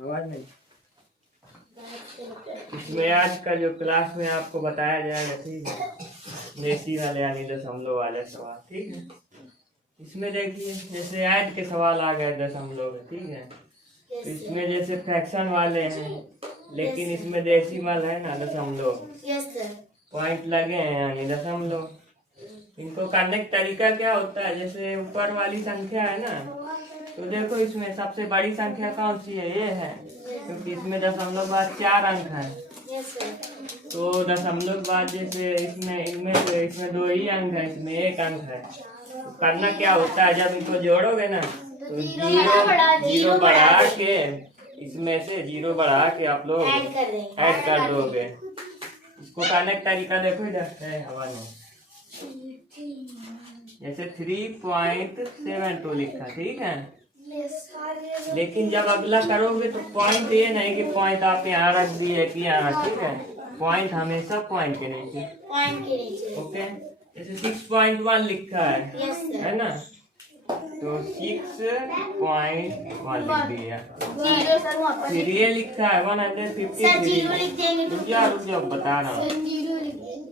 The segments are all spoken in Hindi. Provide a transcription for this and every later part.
आवाज नहीं। इसमें आज का जो क्लास में आपको बताया जाएगा, ठीक है, देसी वाले यानी दशमलव वाले सवाल, ठीक है। इसमें देखिए जैसे ऐड के सवाल आ गए दशमलव में, ठीक है। तो इसमें जैसे फ्रैक्शन वाले हैं, लेकिन इसमें डेसिमल है ना, दशमलव, पॉइंट लगे हैं यानी दशमलव। इनको करने का तरीका क्या होता है, जैसे ऊपर वाली संख्या है ना, तो देखो इसमें सबसे बड़ी संख्या कौन सी है, ये है, क्योंकि इसमें दशमलव के बाद 4 अंक है। तो दशमलव के बाद जैसे इसमें 2 ही अंक है, इसमें 1 अंक है। तो करना क्या होता है, जब इनको जोड़ोगे ना तो जीरो बढ़ा के, इसमें से 0 बढ़ा के आप लोग ऐड कर दोगे। इसको करने का तरीका देखो, इधर है हवा में, जैसे 3.72 लिखा, ठीक है। लेकिन जब अगला करोगे तो पॉइंट ये नहीं कि पॉइंट आप यहाँ रख दिए कि यहाँ, ठीक है। पॉइंट हमेशा पॉइंट के नीचे, ओके। जैसे 6.1 लिखा है ना, तो 6.1 लिख दिया। फिर ये लिखा है 153, रुक जाओ बता रहा हूँ,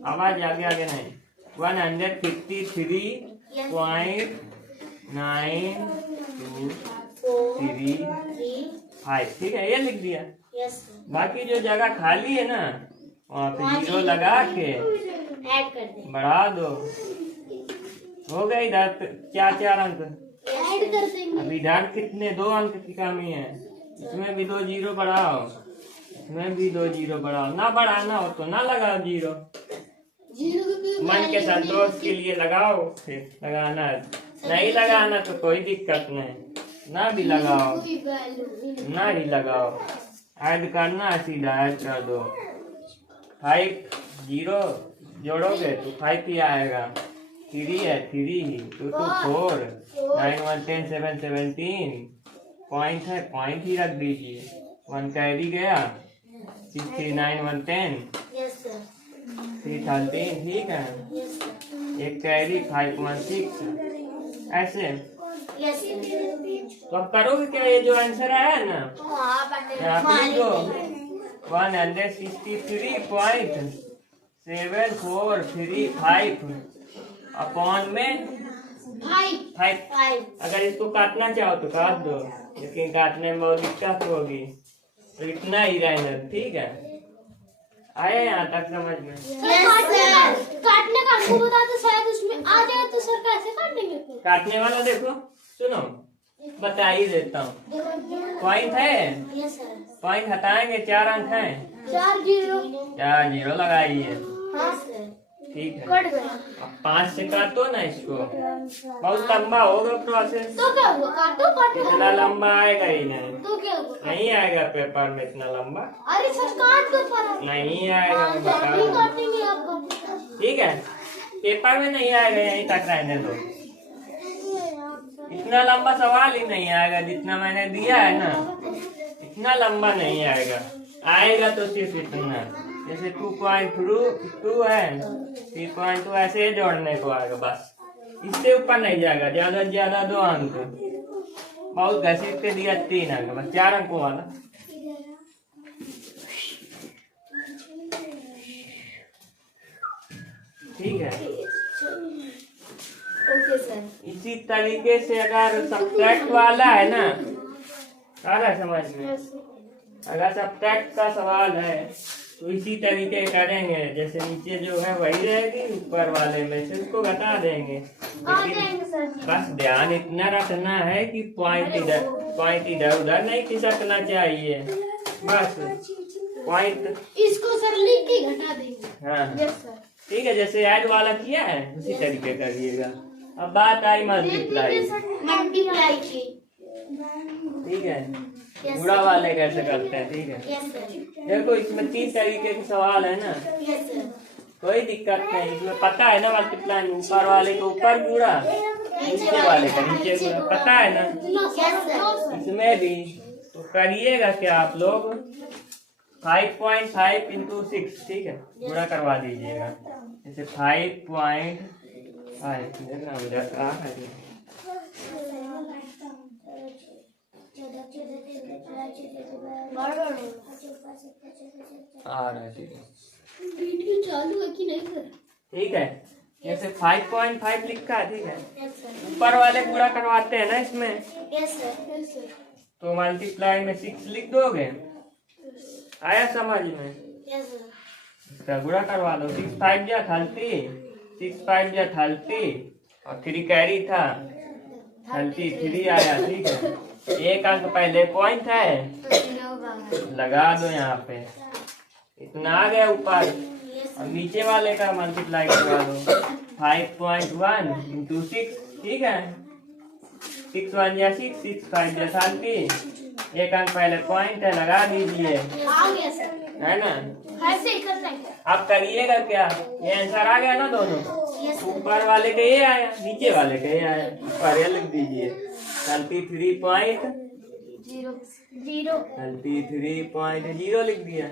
आवाज आगे आगे नहीं। 153.923.5, ठीक है, ये लिख दिया। बाकी जो जगह खाली है ना, वहाँ पे 0 लगा के बढ़ा दो, हो गए। इधर 4 अंक अभी इधर कितने 2 अंक की कमी है, इसमें भी 2 0 बढ़ाओ, इसमें भी 2 0 बढ़ाओ। ना बढ़ाना हो तो ना लगाओ 0, मन के संतोष के लिए लगाओ। फिर लगाना नहीं लगाना तो कोई दिक्कत नहीं, ना भी लगाओ ना भी लगाओ। ऐड करना, सीधा ऐड कर दो। 5 0 जोड़ोगे तो 5 ही आएगा। 3 है 3, 2 2 4, 9 1 10 7 17, पॉइंट है पॉइंट ही रख दीजिए। 1 कैरी गया, 6 3 9 1 10, 3 13, ठीक है। एक कैरी 5 1 6, ऐसे। तो अब करोगे क्या, ये जो आंसर आया है ना, यहाँ पे लिखो 163.743 अपॉन में 5। अगर इसको काटना चाहो तो काट दो, लेकिन काटने में बहुत दिक्कत होगी, तो इतना ही रहना, ठीक है। आए यहाँ तक समझ में? काटने का हमको बता दो, शायद उसमें आ जाए तो सर कैसे काटेंगे? काटने वाला देखो, सुनो बता ही देता हूँ। पॉइंट है, पॉइंट हटाएंगे, 4 अंक है, 4 0 लगाइए, हाँ ठीक है। कट गया। अब 5 से काटो ना इसको, बहुत लंबा होगा प्रोसेस। तो क्या हुआ, काटो इतना लंबा आएगा ही नहीं, तो क्या हुआ? नहीं आएगा पेपर में इतना लंबा, अरे सर काट दो पर नहीं आएगा, मैं बता रहा हूँ, काटेंगे आपको, ठीक है। पेपर में नहीं आएगा, यहीं तक रहने दो। इतना लंबा सवाल ही नहीं आएगा, जितना मैंने दिया है ना, इतना लंबा नहीं आएगा। आएगा तो सिर्फ इतना, जैसे 2.2 है, 3.2 ऐसे जोड़ने को आएगा, बस। इससे ऊपर नहीं जाएगा, ज्यादा से ज्यादा 2 अंक, बहुत घसीट के दिया 3 अंक, बस 4 अंकों वाला। ठीक है, ओके सर। इसी तरीके से अगर सब्ट्रैक्ट वाला है ना, आ रहा समझ में? अगर सब्ट्रैक्ट का सवाल है तो इसी तरीके करेंगे, जैसे नीचे जो है वही रहेगी, ऊपर वाले में से उसको घटा देंगे। लेकिन बस ध्यान इतना रखना है कि पॉइंट इधर उधर नहीं खिसकना चाहिए, बस पॉइंट इसको सर लिख के घटा देंगे। हाँ यस सर। ठीक है, जैसे ऐड वाला किया है उसी तरीके करिएगा। अब बात आई मल्टीप्लाई की, ठीक है, गुणा वाले कैसे करते हैं, ठीक है। Yes sir. देखो इसमें 3 तरीके के सवाल है ना, यस सर। कोई दिक्कत नहीं, इसमें पता है ना मल्टीप्लाई, ऊपर वाले को ऊपर गुणा, नीचे वाले का नीचे गुणा, पता है ना। इसमें भी तो करिएगा क्या आप लोग, 5.5 × 6, ठीक है, गुणा करवा दीजिएगा। जैसे 5.5 है आ रहा है, ठीक है। वीडियो चालू है कि नहीं सर? ठीक है, जैसे 5.5 लिखा है, ठीक है। ऊपर वाले पूरा करवाते हैं ना इसमें, यस सर। तो मल्टीप्लाई में 6 लिख दोगे। आया समझ में? Yes sir. इसका गुणा करवा दो। 6 5 जा 30, 6 5 जा 30 और 3 कैरी था 33 आया, ठीक है। एक अंक पहले पॉइंट है, लगा दो यहाँ पे, इतना आ गया ऊपर। और नीचे वाले का मल्टीप्लाई करवा दो। 5.1 इंटू 6, ठीक है। 6 1 जा 6, 6 5 जा 30, एक अंक पहले पॉइंट है, लगा दीजिए, आ गया सर। है ना। ऐसे ही करना है। आप करिएगा क्या, ये आंसर आ गया ना दोनों। Yes sir. ऊपर वाले का ये आया, नीचे वाले का ये आया। ऊपर ये लिख दीजिए 33.0 लिख दिया।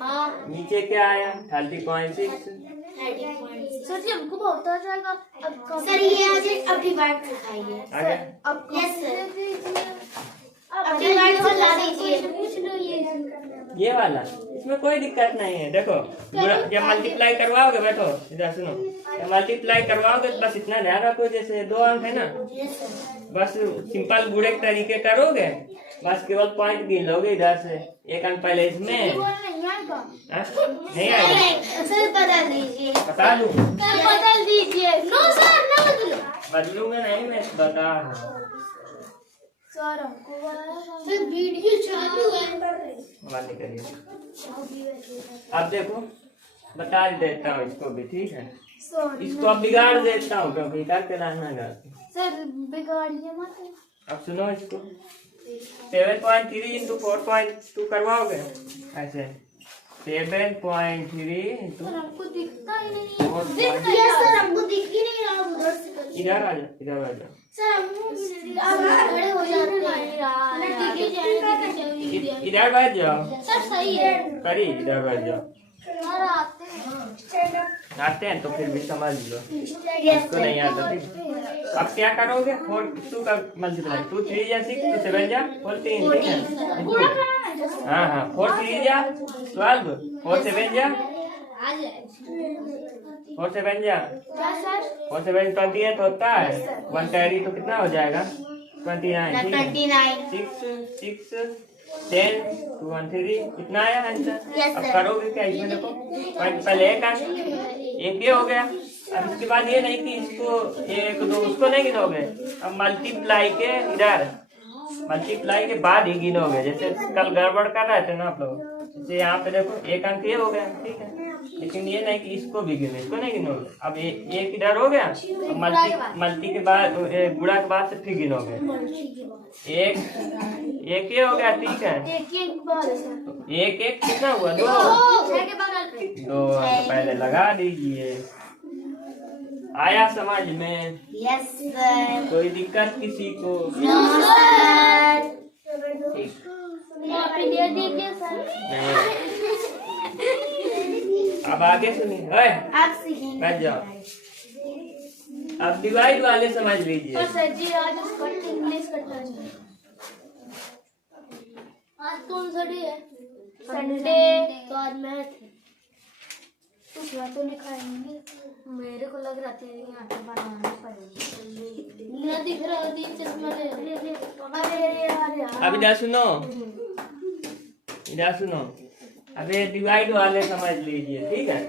हाँ नीचे क्या आया 30.6। सर जी हमको बहुत आ जाएगा। सर ये आज अब डिवाइड सिखाइए। आगे अब यस सर। अब डिवाइड सिखा दीजिए। पूछ लो ये वाला, इसमें कोई दिक्कत नहीं है। देखो जब मल्टीप्लाई करवाओगे, बैठो इधर सुनो, जब मल्टीप्लाई करवाओगे तो बस इतना ध्यान रखो, जैसे 2 अंक है ना, बस सिंपल गुणे के तरीके करोगे, बस केवल पॉइंट गिन लोगे इधर से। एक अंक पहले इसमें नहीं आएगा। सर बदल दीजिए। बता दूं? बदल दीजिए। नो सर ना बदलो। बदलूंगा नहीं, मैं बता रहा हूँ। सर सर वीडियो चालू है। बंद करिए। अब देखो बता देता हूँ इसको भी, ठीक है। इसको अब बिगाड़ देता हूँ क्योंकि करके लाना है। सर बिगाड़िए मत। अब सुनो इसको, 7.3 इंटू 4.2 करवाओगे ऐसे। 7.3 इंटू हमको दिखता ही नहीं है। दिखता सर हमको दिख ही नहीं रहा। उधर से इधर आ जा, इधर आ जा। सर हम खड़े हो जाते हैं। इधर बैठ जाओ। सर सही है। करी इधर बैठ जाओ। सर आते हैं तो फिर भी समझ लो, इसको नहीं आता, ठीक। अब क्या करोगे, 4 2 का मल्टीप्लाई, 2 3 जा 6, 2 7 जा 14, ठीक है। हाँ हाँ, 4 3 जा 12, 4 7 जा 4 7 जा 4 7 28 होता है। 1 कैरी तो कितना हो जाएगा 29, ठीक है। 6 6 10 2 1 3 कितना आया आंसर। अब करोगे क्या, इसमें देखो पहले एक ये हो गया। अब इसके बाद ये नहीं कि इसको 1 2 उसको नहीं गिनोगे, अब मल्टीप्लाई के इधर मल्टीप्लाई के बाद ही गिनोगे। जैसे कल गड़बड़ कर रहे थे ना आप लोग, जैसे यहाँ पे देखो एक अंक ये हो गया, ठीक है। लेकिन ये नहीं कि इसको भी गिनो, इसको नहीं गिनोगे। अब एक इधर हो गया, अब मल्टी के बाद गुणा के बाद से फिर गिनोगे। एक ये हो गया, ठीक है। एक एक कितना हुआ 2 पहले लगा दीजिए। आया समझ में? Yes sir. कोई दिक्कत किसी को? No sir. ठीक। दे दीजिए सर। अब आगे सुनिए, आप सीखेंगे। बैठ जाओ। अब डिवाइड वाले समझ लीजिए। और सर जी आज इंग्लिश करता है। आज कौन सा डे है? संडे। तो आज मैथ है। उसमें तो लिखाएंगे। मेरे को लग रहा था यहाँ पे बनाना पड़ेगा। ना दिख रहा है चश्मा ले। अरे अब इधर सुनो, इधर सुनो। अबे डिवाइड वाले समझ लीजिए, ठीक है।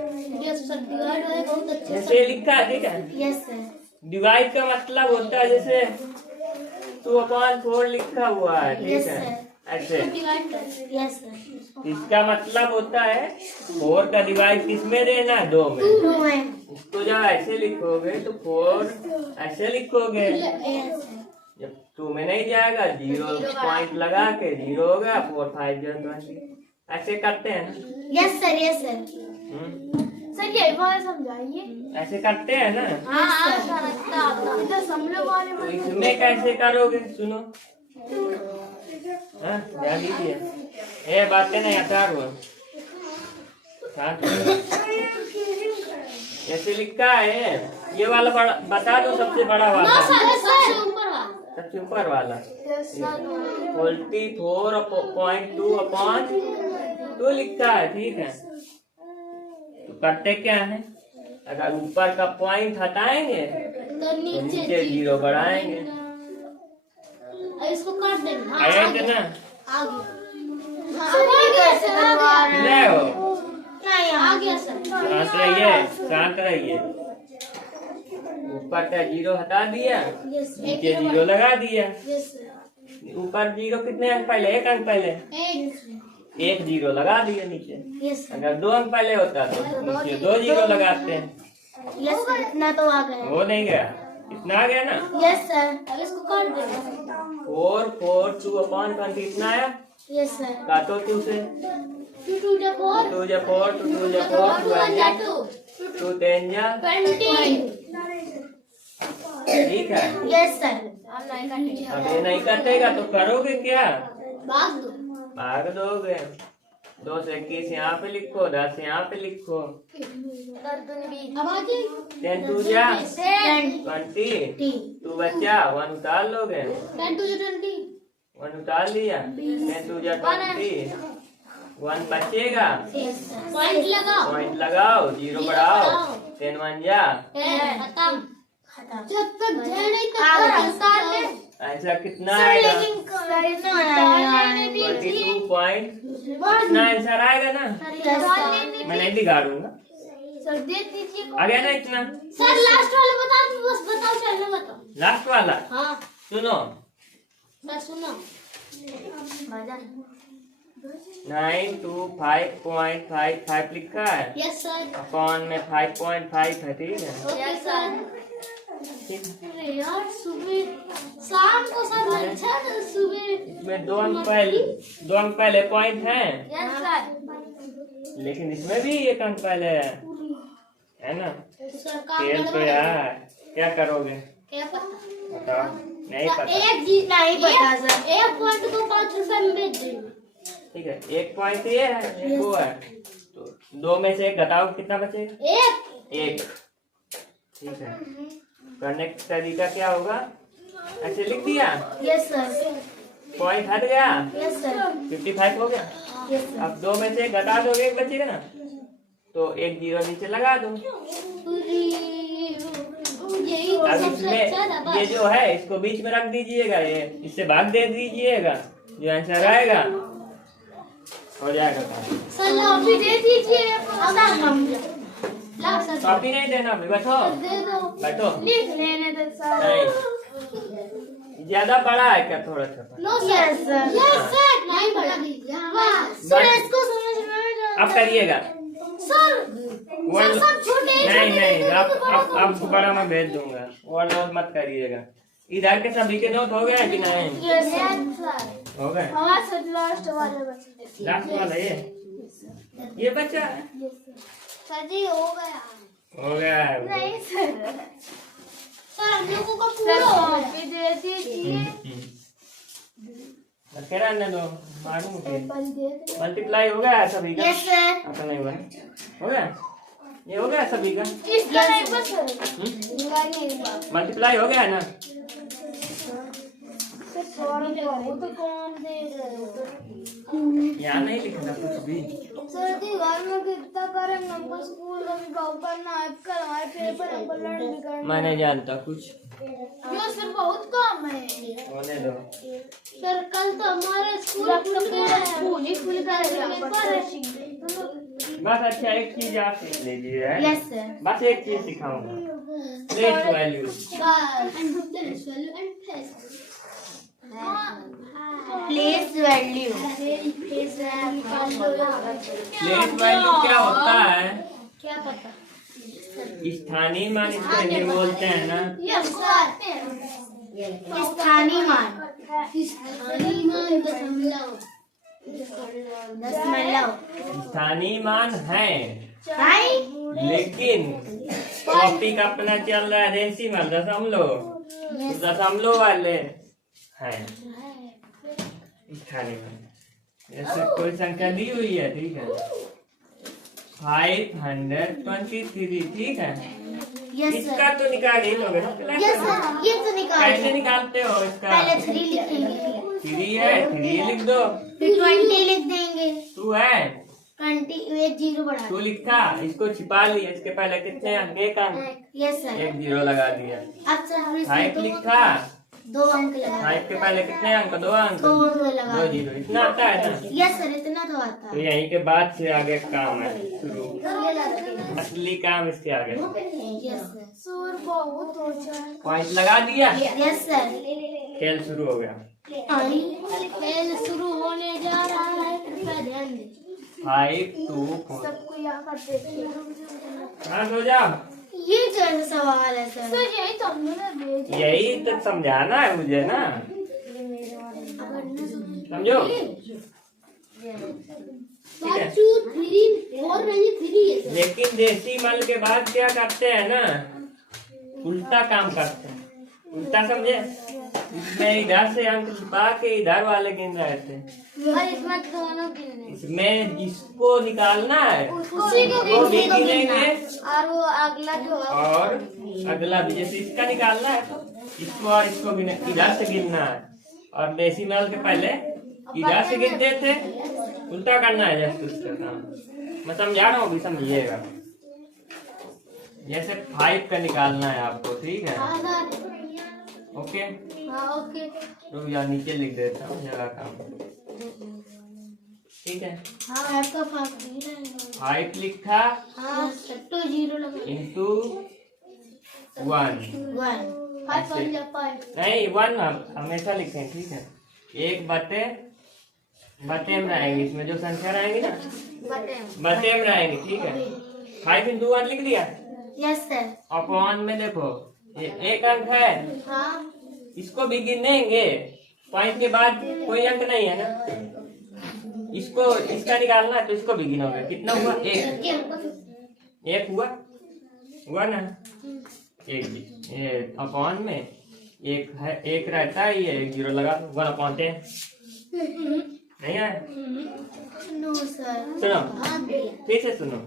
यस सर डिवाइड वाले बहुत अच्छे। जैसे लिखा है, ठीक है। Yes sir. डिवाइड का मतलब होता है जैसे 2/4 लिखा हुआ है, ठीक है, ऐसे। Yes sir. इसका मतलब होता है 4 का डिवाइड किसमें देना है 2 में। इसको जब ऐसे लिखोगे तो 4 ऐसे लिखोगे। जब 2 में नहीं जाएगा 0 पॉइंट लगा के 0 हो गया, 4 5 20 ऐसे करते हैं ना। Yes sir. Yes sir. Sir ये बार समझाइए। ऐसे करते हैं ना। तो इसमें कैसे करोगे सुनो, ध्यान दीजिए। ये बातें नहीं आता हुआ जैसे लिखा है ये वाला बड़ा बता दो, सबसे बड़ा वाला। सबसे ऊपर वाला यस सर 44.2/2 लिखता है, ठीक है। तो करते क्या है, अगर ऊपर का पॉइंट हटाएंगे तो तो नीचे नीचे जीरो बढ़ाएंगे, इसको काट देना। हाँ, आएंगे ना। आगे ले हो आ गया सर। शांत रहिए, शांत रहिए। ऊपर का जीरो हटा दिया, यस नीचे जीरो लगा दिया। Yes sir. ऊपर जीरो कितने अंक पहले, एक अंक पहले, एक जीरो लगा दिया नीचे। Yes sir. अगर 2 अंक पहले होता तो नीचे 2 जीरो लगाते हैं। यस सर, इतना तो आ गया। वो नहीं गया, इतना आ गया ना। Yes sir. अब इसको काट देना। 4/2 इतना आया। Yes sir. काटो 2 से, 2 2 जा 4 2 जा 4, 2 2 जा 4, 2 जा 2, 2 10 जा 20। ठीक है। Yes sir. अब ये नहीं कटेगा तो करोगे क्या, भाग दो। भाग दोगे। 2 से 21 यहाँ पे लिखो, 10 यहाँ पे लिखो। अब आ जाइए। 10 2 जा 10 20, 2 बच्चा 1 उतार लोगे, 10 2 जा 20। 1 उतार लिया। 10 2 जा 20, 1 बचेगा, पॉइंट लगाओ। पॉइंट लगाओ, जीरो बढ़ाओ। 10 1 जा, खत्म। जब तक ध्यान नहीं करता आंसर कितना आएगा, 22 कितना आंसर आएगा ना। मैं नहीं बिगाड़ूंगा, सर दे दीजिए। आ गया ना इतना। सर लास्ट वाला बता दो, बस बताओ, चलो बताओ। लास्ट वाला हाँ सुनो, सर सुनो। 925.55 लिखा है, यस सर। अपॉन में 5.5 है, ठीक है। Yes sir. ठीक है। अरे यार सुबह शाम को सर अच्छा सुबह। इसमें 2 अंक पहले पॉइंट है, यस सर। लेकिन इसमें भी 1 अंक पहले है ना। सर काम खेल तो गड़बड़ है। यार, क्या करोगे क्या पता। बताओ, नहीं पता। एक जीत नहीं पता सर। एक पॉइंट को 5 रुपए में बेच देंगे। ठीक है, 1 पॉइंट ये है, एक वो है, तो 2 में से 1 घटाओ, कितना बचेगा, एक 1। ठीक है, करने का तरीका क्या होगा, ऐसे लिख दिया, यस सर। पॉइंट हट गया, यस सर। 55 हो गया। Yes sir. अब 2 में से 1 घटा दोगे, 1 बचेगा ना, तो 1 जीरो नीचे लगा दो। यही तो अब सबसे इसमें अच्छा था। ये जो है इसको बीच में रख दीजिएगा, ये इससे भाग दे दीजिएगा, जो आंसर आएगा हो जाएगा। सर लॉबी दे दीजिए। कॉपी नहीं देना, बैठो दे दो। बैठो। लिख लेने दे सर। नहीं, ज्यादा बड़ा है क्या, थोड़ा छोटा। No yes sir. Yes sir. नहीं बड़ा। सर इसको समझ में अब करिएगा। सर वर्ड सब छोटे नहीं, आपको बड़ा मैं भेज दूंगा, वर्ड मत करिएगा। इधर के सभी के नोट हो गए कि नहीं, यस सर। हो गए। हमारा सर लास्ट वाले बच्चे। लास्ट वाला ये बच्चा है, सर जी हो गया। हो गया है। नहीं सर। सर हम लोगों का पूरा हो गया। दे दीजिए। रखे रहने दो, मारूंगी। मल्टीप्लाई हो गया है सभी का। Yes sir. अच्छा नहीं हुआ, हो गया, ये हो गया सभी का। इसका नहीं बस सर। मल्टीप्लाई हो गया है ना। यहाँ नहीं लिखना कुछ भी। सर जी घर में कितना करेंगे, हमको स्कूल का भी काम करना है, कल हमारे पेपर हमको लर्न भी करना मैं नहीं जानता कुछ, क्यों सर बहुत काम है। होने दो। सर कल तो हमारे स्कूल ही खुल कर पेपर है। बस अच्छा एक चीज आप सीख लीजिए, यस सर। बस एक चीज सिखाऊंगा, place value. Place value. Place value क्या होता है, क्या पता। स्थानीय मान इसको हिंदी में बोलते हैं ना। Yes sir. स्थानीय मान। स्थानीय मान दशमलव। स्थानीय मान है, नहीं लेकिन टॉपिक अपना चल रहा है डेसिमल, दशमलव वाले हैं स्थानीय मान। जैसे कोई संख्या दी हुई है, ठीक है, 523, ठीक है, यस इसका तो निकाल ही लोगे ना। यस सर, ये तो निकाल। कैसे निकालते हो इसका? पहले 3 लिखेंगे, 3 है, 3 लिख दो। फिर 20 लिख देंगे। 2 है, 20 एक 0 बढ़ा 2 लिखा, इसको छिपा लिया। इसके पहले कितने अंक? 1 अंक। Yes sir. 1 0 लगा दिया। अब सर हम 5 लिखा, 2 अंक लगा। 5 के पहले कितने अंक? 2 अंक। 2 अंक लगा। 2 0, इतना आता है ना? यस सर, इतना तो आता तो है। यहीं के बाद से आगे काम है शुरू। असली काम इसके आगे। यस सर, बहुत अच्छा। पॉइंट लगा दिया, यस सर। खेल शुरू हो गया। खेल शुरू होने जा रहा है, कृपया ध्यान दें। 5 2 4। सबको यहाँ पर देखिए। हाँ, सो जाओ। ये कैसा सवाल है सर? सर यही तो हमने भेजा। यही तो समझाना है मुझे ना, समझो। ठीक है। 2 3 4 नहीं 3 है सर। लेकिन डेसिमल के बाद क्या करते हैं ना, उल्टा काम करते हैं। उल्टा समझे? इसमें इधर से अंक छिपा के इधर वाले गिन रहे थे। और इसमें दोनों गिनने। इसमें जिसको निकालना है उसी को वो भी गिनना। गिनेंगे, और वो अगला जो है और अगला भी। जैसे इसका निकालना है तो इसको और इसको गिने, इधर से गिनना है। और डेसिमल के पहले इधर से गिनते थे, उल्टा करना है जैसे उसका काम। मैं समझा रहा हूँ, भी समझिएगा। जैसे 5 का निकालना है आपको, ठीक है? हाँ सर। ओके, हाँ ओके। तो यार नीचे लिख देता हूँ जगह काम, ठीक है? हाँ आपका 5 है। 5 लिखा, हाँ 2 0 लगा। इंटू 1। 1 5 5 नहीं, 1 हम हमेशा लिखें, ठीक है? 1 बटे में रहेंगे, इसमें जो संख्या रहेंगी ना बटे में रहेंगे, ठीक है? 5 इंटू 1 लिख दिया। Yes sir. अपॉन में देखो, ये 1 अंक है, हाँ इसको भी गिनेंगे। पॉइंट के बाद कोई अंक नहीं है ना, इसको इसका निकालना है तो इसको भी गिनोगे। कितना हुआ? 1 हुआ ना? 1 ये अपॉन में 1 है, 1 रहता है, ये 1 0 लगा 1/10 नहीं है? No sir. सुनो, हाँ फिर से सुनो।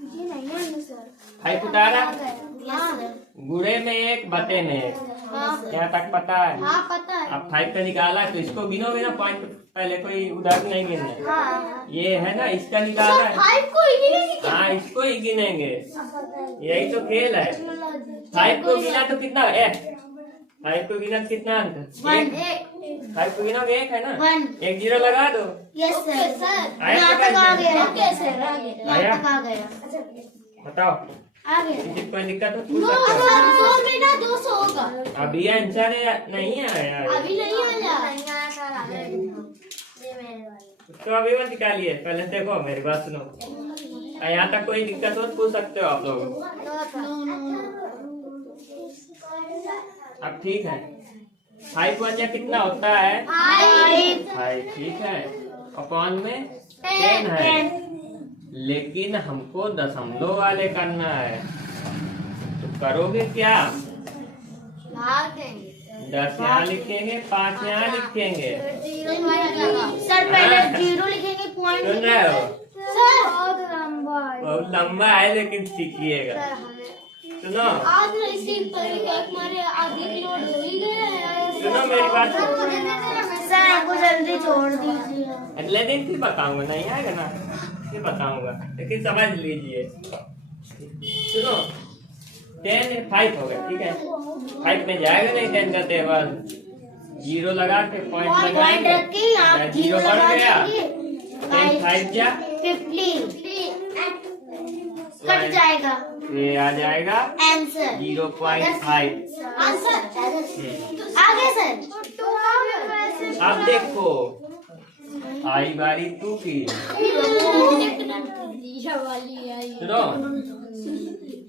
जी नहीं है सर। 5 उतारा, यस सर। गुणे में 1 बटे में 1, हाँ यहाँ तक पता है? हाँ पता है। अब 5 का निकाला तो इसको गिनोगे ना, पॉइंट पहले कोई उधर नहीं गिनना है। हाँ ये है ना, इसका निकाला है। 5 को ही गिनेंगे। हाँ, इसको ही गिनेंगे, यही तो खेल है। 5 को गिना तो कितना है? 5 को गिना तो कितना अंक? 1 5 को गिनोगे 1 है ना? 1 1 0 लगा दो। Yes sir. आया यहाँ तो तक आ कैसे? गया। ओके सर, आ गया। आया? यहाँ तक आ गया। बताओ, आ गया। किसी को कोई दिक्कत हो पूछ नो सकते हो। सर, 2 में ना 200 होगा। अभी आंसर नहीं आया, अभी नहीं आया। नहीं आया सर, आ गया। ये मेरे वाले। उसको अभी मत निकालिए, पहले देखो मेरी बात सुनो। यहाँ तक कोई दिक्कत हो तो पूछ सकते हो आप लोग। अब ठीक है, 5 1 कितना होता है? 5, ठीक है? अपॉन में 10 है, लेकिन हमको दशमलव वाले करना है, तो करोगे क्या? भाग देंगे। 10 यहाँ लिखेंगे, 5 यहाँ लिखेंगे। सर पहले 0 लिखेंगे, पॉइंट सुन रहे हो? सर बहुत लंबा है। बहुत लंबा है, लेकिन सीखिएगा। सुनो, आज इसी तरीके हमारे आगे की लोड हो ही गया है। सुनो मेरी बात। सर आपको जल्दी छोड़ दीजिए। अगले दिन फिर बताऊंगा, नहीं आएगा ना फिर बताऊंगा, लेकिन समझ लीजिए। सुनो, 10 5 हो गया, ठीक है? 5 में जाएगा नहीं 10 का टेबल, 0 लगा के पॉइंट लगाएंगे, रख के आप 0 लगा बढ़ गया, देंगे। 10 5 जा 50 कट जाएगा। ये आ जाएगा आंसर 0.5। आंसर आगे सर। अब देखो, आई बारी 2 की। सुनो,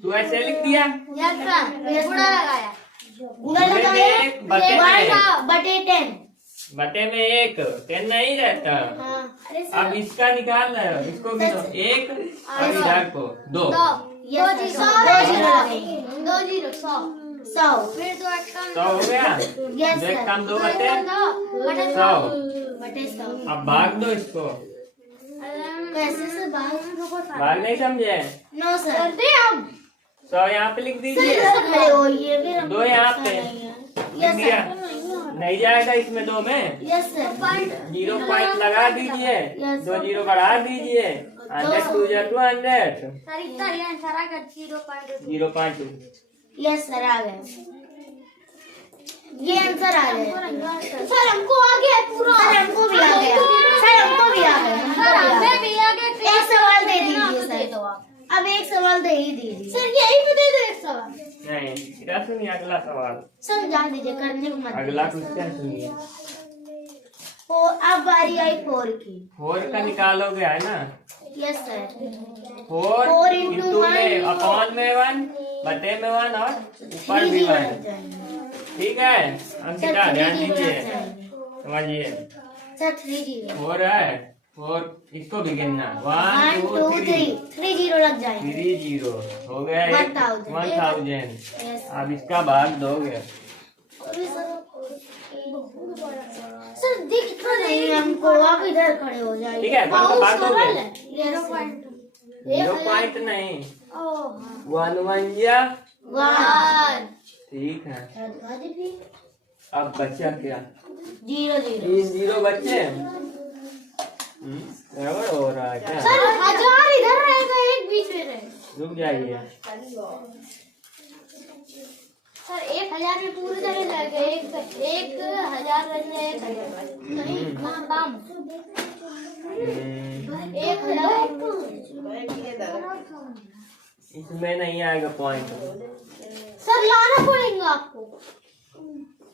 तू ऐसे लिख दिया, गुणा लगाया। गुणा गुणे में लगाया। 1 बटे में बटे 10। बटे में 1 10 नहीं रहता। हाँ। अब इसका निकाल रहे हो, इसको गिनो, 1 और इधर को 2। 2 0 100 फिर 2 100 हो गया। यस देख सर। कम 2 बटे 100। बटे 100। अब भाग दो इसको। कैसे से भाग? भाग नहीं समझे? No sir. करते हम 100 यहाँ पे लिख दीजिए, खड़े हो ये भी 2 यहाँ पे लिख दिया, नहीं जाएगा इसमें 2 में। यस सर 0 पॉइंट लगा दीजिए, 2 0 बढ़ा दीजिए, 100 2 जा 200, 0.2। यस सर आ गए, ये आंसर आ गया सर, हमको आ गया पूरा, सर हमको भी आ गया, सर हमको भी आ गया, सर हमें भी आ गया। एक सवाल दे दीजिए सर, अब एक सवाल दे ही दीजिए सर, यही पे दे दो एक सवाल। नहीं इधर सुनिए, अगला सवाल, समझा दीजिए, करने को मत। अगला क्वेश्चन सुनिए। अब बारी आई 4 की। 4 का निकालोगे है ना? यस सर 4 इंटू में, अपॉन में 1, बटे में 1 और ऊपर भी 1, ठीक है। अंकिता ध्यान दीजिए, समझिए। सर 3 0 4 है, 4 इसको भी गिनना, 1 2 3, 3 0 लग जाएंगे, 3 0 हो गए 1000। अब इसका भाग दोगे। सर दिख तो नहीं हमको, आप इधर खड़े हो जाइए। ठीक है, भाग दोगे। 0 पॉइंट नहीं, 1 1 या 1, ठीक है। अब बचा क्या? 0 0। 3 0 बच्चे, गड़बड़ हो रहा है क्या? सर 1000 इधर रहेगा, एक बीच में रहेगा। रुक जाइए, सर 1000 में पूरी तरह लगेगा, 1000 रहने 1000 नहीं कम, 1000 इसमें नहीं आएगा पॉइंट। सर लाना पड़ेगा आपको।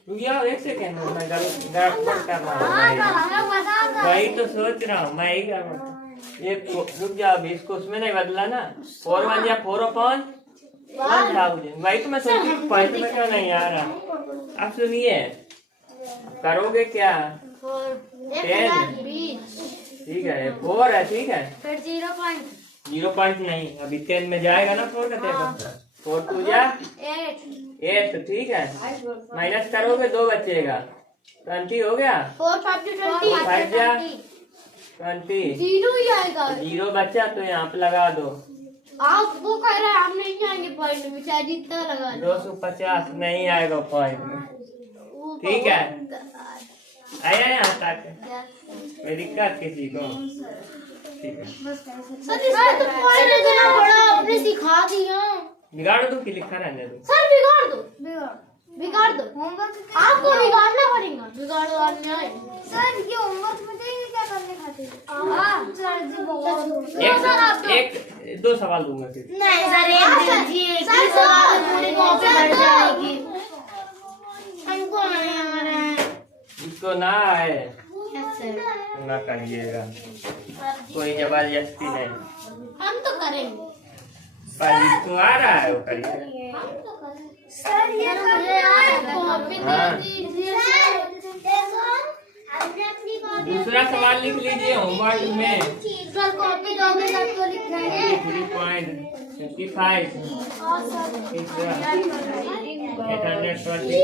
रुक जाओ 1 सेकेंड, मैं गड़बड़ कर रहा हूँ, वही तो सोच रहा हूँ, मैं ही कर रहा हूँ। ये रुक जाओ, अभी इसको उसमें नहीं बदला ना, 4 1 या 4 अपॉन 1000, वही तो मैं सोच पॉइंट में क्यों नहीं आ रहा। अब सुनिए, करोगे क्या? 10, ठीक है, 4 है, ठीक है, फिर 0 पॉइंट नहीं, अभी 10 में जाएगा ना 4 का, 4 2 जा 8, ठीक है। माइनस करोगे 2 बचेगा, 20 हो गया, 4 5 20 5 जा 20, 0 ही आएगा। 0 बचा तो यहाँ पे लगा दो। आप वो कह रहे हैं हम नहीं जाएंगे पॉइंट में, चाहे जितना लगा 250 नहीं आएगा पॉइंट में, ठीक है। आया यहाँ तक, कोई दिक्कत किसी को? ठीक है, सर इसमें तो पॉइंट इतना बड़ा आपने सिखा दिया। बिगाड़ दो कि लिखा रहने दो? सर बिगाड़ दो, बिगाड़ दो, आपको बिगाड़ना पड़ेगा, बिगाड़ो आप नहीं। सर ये होमवर्क में देंगे क्या करने खातिर? सर जी बहुत एक 2 सवाल दूंगा फिर। नहीं सर एक दीजिए, एक सवाल पूरी कॉपी भर जाएगी, हमको नहीं आ रहा है। इसको ना है ना करिएगा, कोई जबरदस्ती नहीं, हम तो करेंगे, पर इसको आ रहा है वो करिएगा। सर ये कॉपी दे दीजिए। दूसरा सवाल लिख लीजिए होमवर्क में। सर कॉपी दोगे तब तो लिख देंगे। 3.55 तीसरा 823